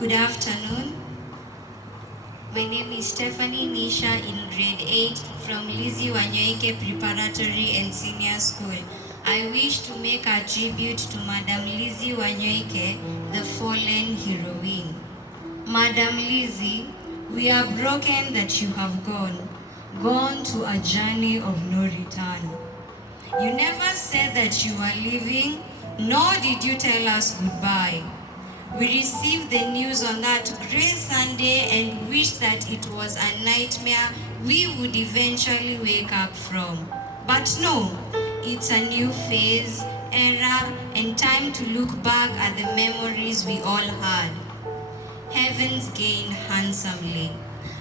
Good afternoon. My name is Stephanie Nisha in grade 8 from Lizzie Wanyoike Preparatory and Senior School. I wish to make a tribute to Madam Lizzie Wanyoike, the fallen heroine. Madam Lizzie, we are broken that you have gone to a journey of no return. You never said that you were leaving, nor did you tell us goodbye. We received the news on that great Sunday and wished that it was a nightmare we would eventually wake up from. But no, it's a new phase, era, and time to look back at the memories we all had. Heavens gained handsomely,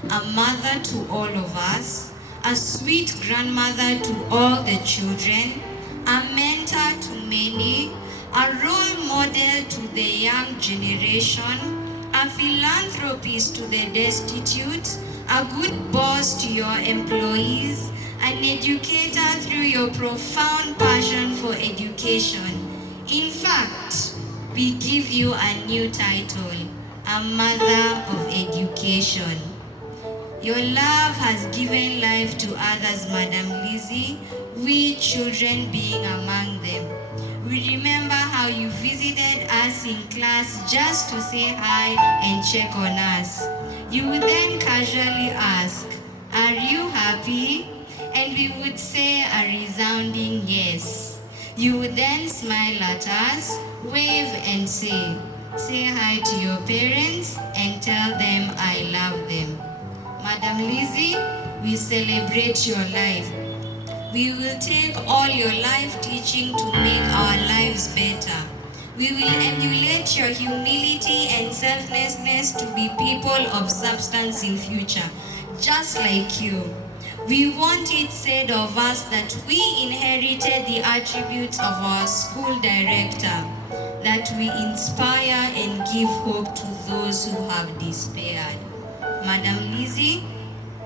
a mother to all of us, a sweet grandmother to all the children, a mentor to many, a role model to the young generation, a philanthropist to the destitute, a good boss to your employees, an educator through your profound passion for education. In fact, we give you a new title, a mother of education. Your love has given life to others, Madam Lizzie, we children being among them. We remember how you visited us in class just to say hi and check on us. You would then casually ask, "Are you happy?" And we would say a resounding yes. You would then smile at us, wave and say hi to your parents and tell them I love them. Madam Lizzie, we celebrate your life. We will take all your life teaching to make our lives better. We will emulate your humility and selflessness to be people of substance in future, just like you. We want it said of us that we inherited the attributes of our school director, that we inspire and give hope to those who have despaired. Madam Lizzie,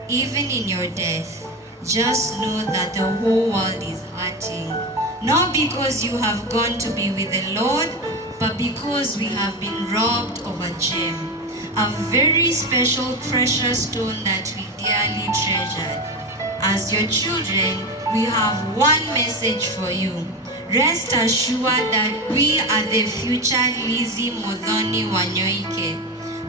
even in your death, just know that the whole world is hurting. Not because you have gone to be with the Lord, but because we have been robbed of a gem, a very special precious stone that we dearly treasured. As your children, we have one message for you. Rest assured that we are the future Lizzie Wanyoike.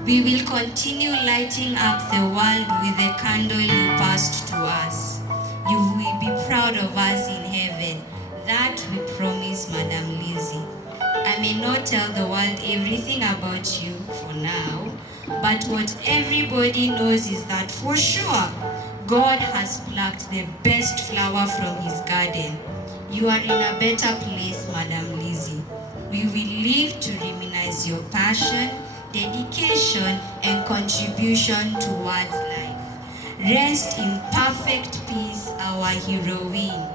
We will continue lighting up the world with the candle you passed to us. You will be proud of us in heaven. That we promise, Madam Lizzie. I may not tell the world everything about you for now, but what everybody knows is that for sure, God has plucked the best flower from his garden. You are in a better place, Madam Lizzie. We will live to reminisce your passion, dedication, and contribution towards life. Rest in perfect peace, our heroine,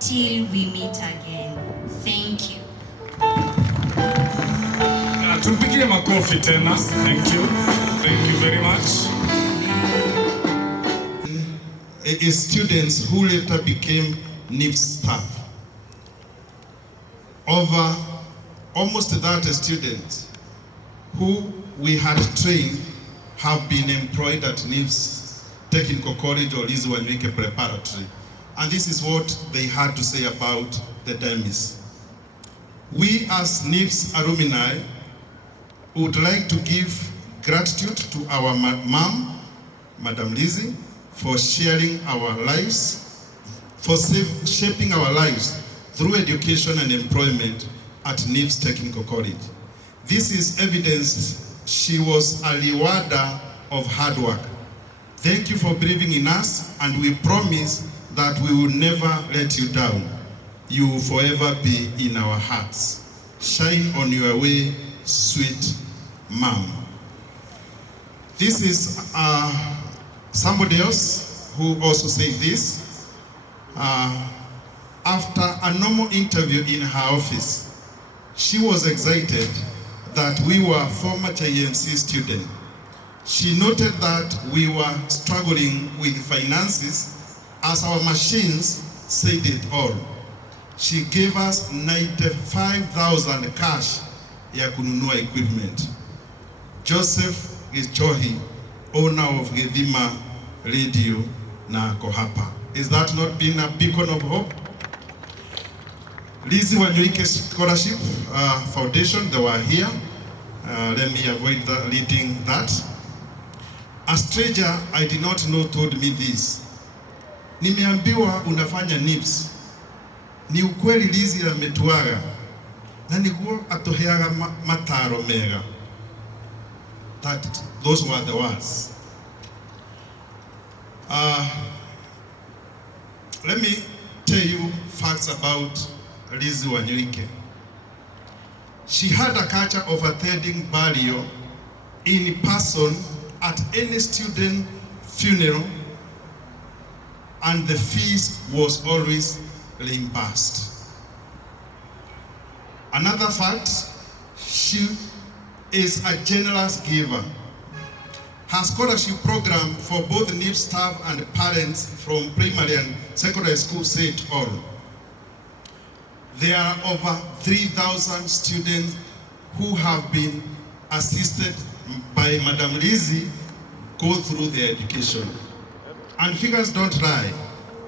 till we meet again. Thank you. Tupigie makofi tena. Thank you. Thank you very much. Students who later became NIPS staff. Over almost 30 students who we had trained have been employed at NIPS Technical College or Lizzie Wanyoike Preparatory. And this is what they had to say about the demise. We as NIPS alumni would like to give gratitude to our mom, Madam Lizzie, for sharing our lives, for shaping our lives through education and employment at NIPS Technical College. This is evidence she was a rewarder of hard work. Thank you for believing in us, and we promise that we will never let you down. You will forever be in our hearts. Shine on your way, sweet mom. This is somebody else who also said this. After a normal interview in her office, she was excited that we were former JMC students. She noted that we were struggling with finances as our machines said it all. She gave us 95,000 cash ya kununua equipment. Joseph Gichohi, owner of Gethima Radio na ako hapa. Is that not being a beacon of hope? Lizzie Wanyoike Scholarship Foundation, they were here. Let me avoid leading that. A stranger I did not know told me this. Nimeambiwa unafanya NIPS. Ni ukweli Lizzie ametuaga. Na niguo atoheaga mataro mega. Those were the words. Let me tell you facts about Lizzie Wanyoike. She had a culture of attending burial in person at any student funeral, and the fees was always reimbursed. Another fact, she is a generous giver. Her scholarship program for both NIPS staff and parents from primary and secondary school said all. There are over 3,000 students who have been assisted by Madam Lizzie go through their education. And figures don't lie.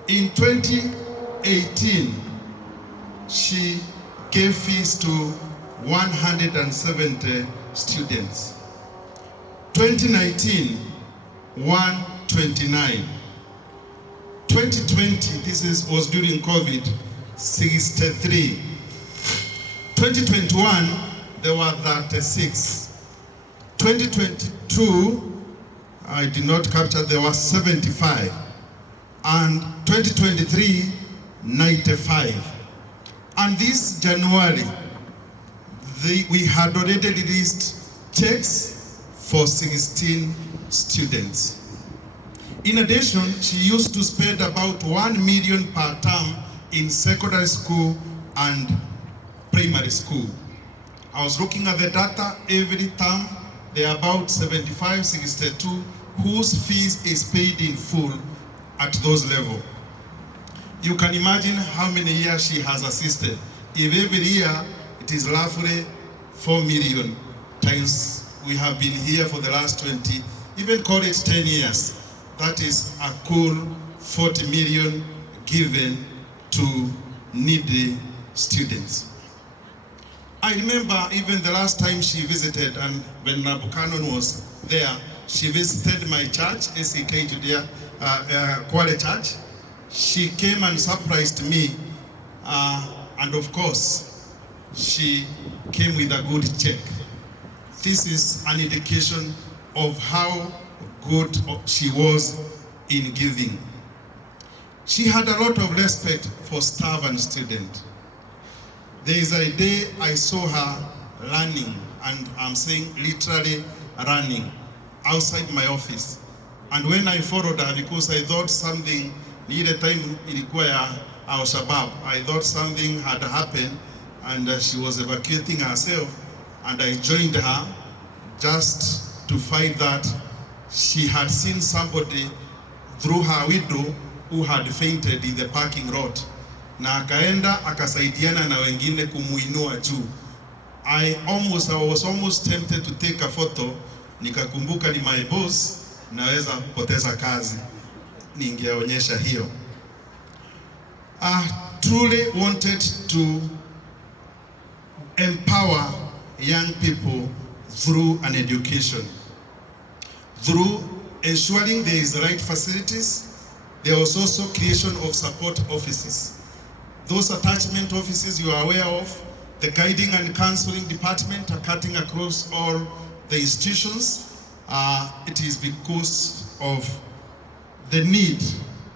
In 2018, she gave fees to 170 students. 2019, 129. 2020, was during COVID, 63. 2021, there were 36. 2022, I did not capture, there were 75. And 2023, 95. And this January, we had already released checks for 16 students. In addition, she used to spend about 1 million per term in secondary school and primary school. I was looking at the data every term. There are about 75, 62 whose fees is paid in full at those levels. You can imagine how many years she has assisted. If every year it is roughly 4 million times we have been here for the last 20, even call it 10 years, that is a cool 40 million given to needy students. I remember even the last time she visited, and when Nabuchanan was there, she visited my church, ACK Judea, Kwale Church. She came and surprised me, and of course, she came with a good check. This is an indication of how good she was in giving. She had a lot of respect for staff and students. There is a day I saw her running, and I'm saying literally running, outside my office. And when I followed her, because I thought something, needed time ilikuwa ya Al-Shabaab, I thought something had happened, and she was evacuating herself, and I joined her just to find that she had seen somebody through her window who had fainted in the parking lot, na akaenda akasaidiana na wengine kumuinua juu. I was almost tempted to take a photo, nikakumbuka ni my boss, naweza kupoteza kazi, ningeonyesha hiyo. I truly wanted to empower young people through an education, through ensuring there is the right facilities. There was also creation of support offices. Those attachment offices you are aware of, the guiding and counseling department are cutting across all the institutions. It is because of the need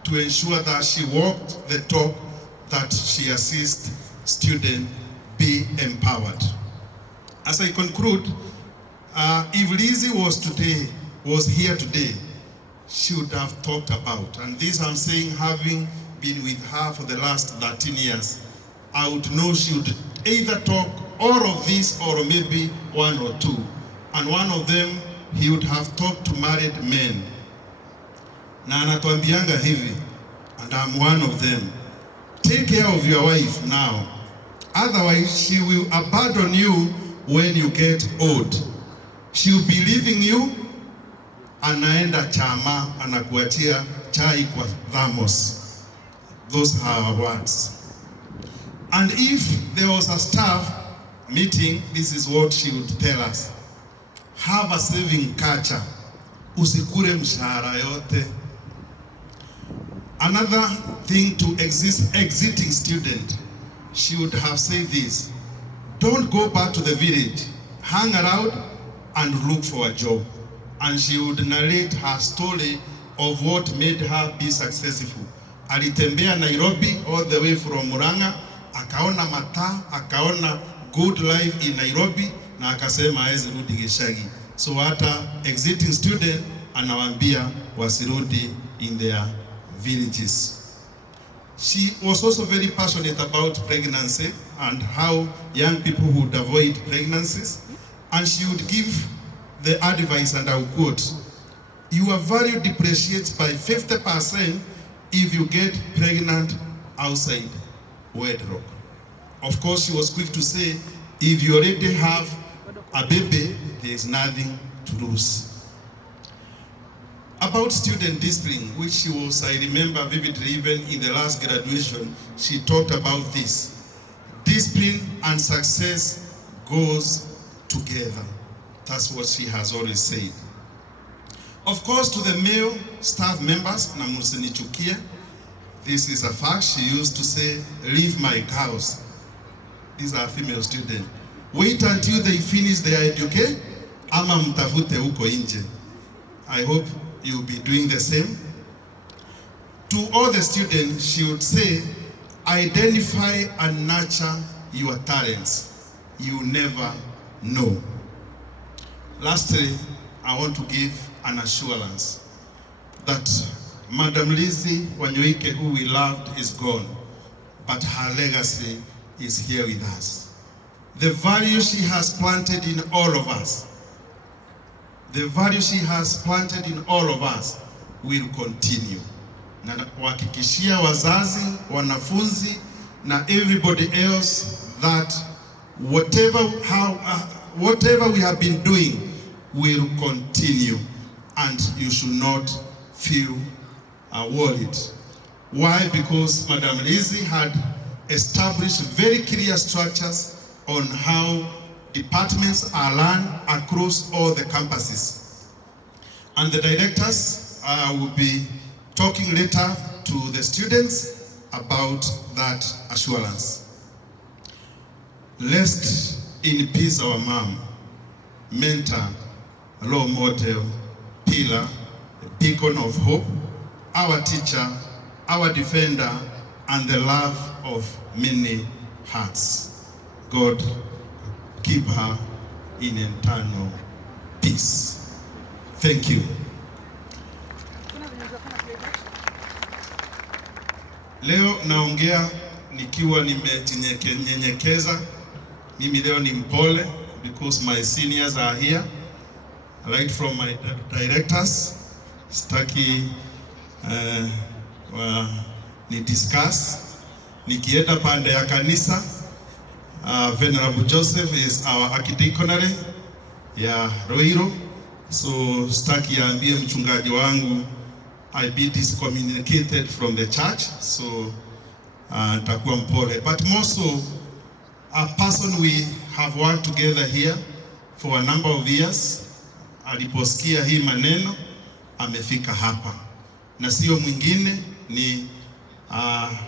to ensure that she walked the talk, that she assists students be empowered. As I conclude, if Lizzie was here today, she would have talked about, and this I'm saying having been with her for the last 13 years, I would know she would either talk all of this or maybe one or two. And one of them, he would have talked to married men. Na anatuambianga hivi, and I'm one of them. Take care of your wife now. Otherwise, she will abandon you when you get old. She will be leaving you, anaenda chama, anakuachia chai kwa thamos. Those are our words. And if there was a staff meeting, this is what she would tell us. Have a saving culture. Usikure mshahara yote. Another thing to exiting student, she would have said this: don't go back to the village, hang around and look for a job. And she would narrate her story of what made her be successful. Alitembea Nairobi all the way from Murang'a, akaona mataa, akaona good life in Nairobi, na akasema hawezi rudi Gishagi. So hata exiting student anawaambia wasirudi in their villages. She was also very passionate about pregnancy and how young people would avoid pregnancies. And she would give the advice, and I will quote, "Your value depreciates by 50% if you get pregnant outside wedlock." Of course, she was quick to say, if you already have a baby, there is nothing to lose. About student discipline, which she was, I remember vividly, even in the last graduation, she talked about this. Discipline and success goes together. That's what she has always said. Of course, to the male staff members, na musinichukia, this is a fact. She used to say, leave my girls. These are female students. Wait until they finish their education, ama mtafute huko nje. I hope you'll be doing the same. To all the students, she would say, identify and nurture your talents. You never know. Lastly, I want to give an assurance that Madam Lizzie Wanyoike, who we loved, is gone, but her legacy is here with us. The value she has planted in all of us, the value she has planted in all of us will continue. Na kuhakikishia wazazi, wanafunzi, na everybody else that whatever we have been doing will continue, and you should not feel worried. Why? Because Madam Lizzie had established very clear structures on how departments are run across all the campuses. And the directors will be talking later to the students about that assurance. Rest in peace, our mom, mentor, role model, pillar, beacon of hope, our teacher, our defender, and the love of many hearts. God keep her in eternal peace. Thank you. Leo naongea nikiwa nimejinyenyekeza. Mimi leo ni mpole because my seniors are here. Right from my directors, sitaki ni discuss. Nikienda pande ya kanisa, Venerable Joseph is our archdeaconry ya Roiro. So sitaki aambie mchungaji wangu I be discommunicated from the church. So nitakuwa mpole. But more so, a person we have worked together here for a number of years, aliposikia hii maneno amefika hapa, na sio mwingine ni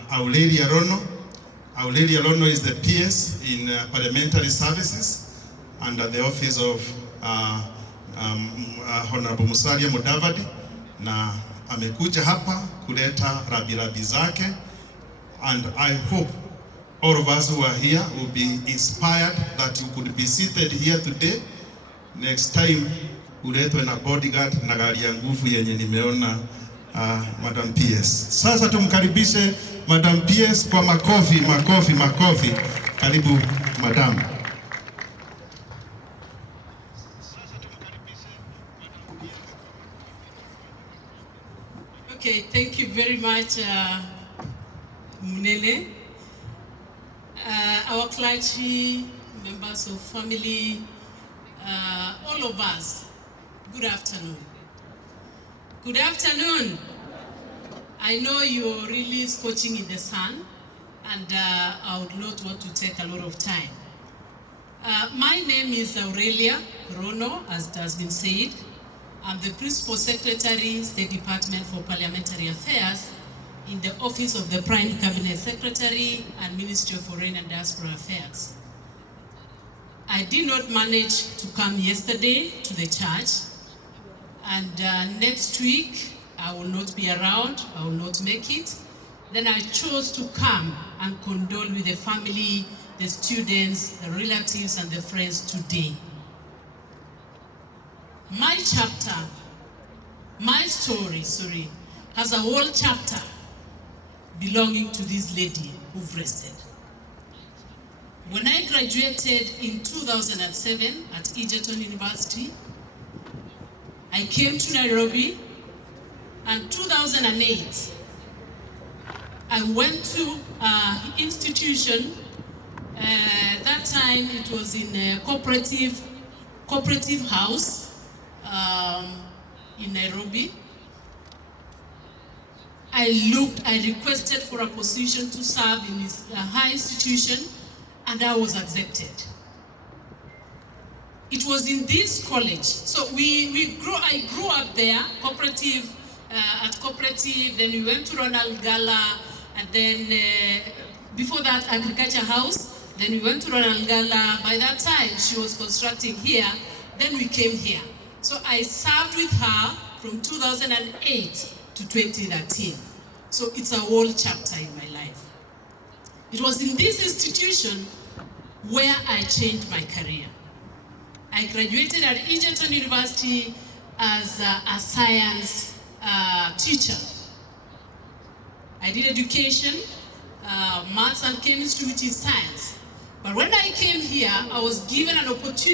Aurelia Rono. Aurelia Rono is the PS in Parliamentary Services under the office of Honorable Musalia Mudavadi, na amekuja hapa kuleta rabirabi zake, and I hope all of us who are here will be inspired that you could be seated here today. Next time uletwe na bodyguard na gari ya nguvu yenye nimeona Madam PS. Sasa tumkaribishe Madam PS kwa makofi, makofi, makofi. Karibu Madam. Okay, thank you very much, Munene. Our clergy, members of family, all of us, good afternoon. Good afternoon. I know you're really scorching in the sun, and I would not want to take a lot of time. My name is Aurelia Rono, as it has been said. I'm the Principal Secretary, State Department for Parliamentary Affairs, in the Office of the Prime Cabinet Secretary and Ministry of Foreign and Diaspora Affairs. I did not manage to come yesterday to the church, and next week I will not be around, I will not make it. Then I chose to come and condole with the family, the students, the relatives, and the friends today. My chapter, my story, has a whole chapter belonging to this lady who've rested. When I graduated in 2007 at Egerton University, I came to Nairobi, and 2008, I went to an institution. That time it was in a cooperative house in Nairobi. I requested for a position to serve in this high institution, and I was accepted. It was in this college. So I grew up there, at cooperative, then we went to Ronald Gala, and then before that, Agriculture House, then we went to Ronald Gala. By that time, she was constructing here, then we came here. So I served with her from 2008 to 2013. So it's a whole chapter in my life. It was in this institution where I changed my career. I graduated at Egerton University as a science teacher. I did education, maths and chemistry, which is science. But when I came here, I was given an opportunity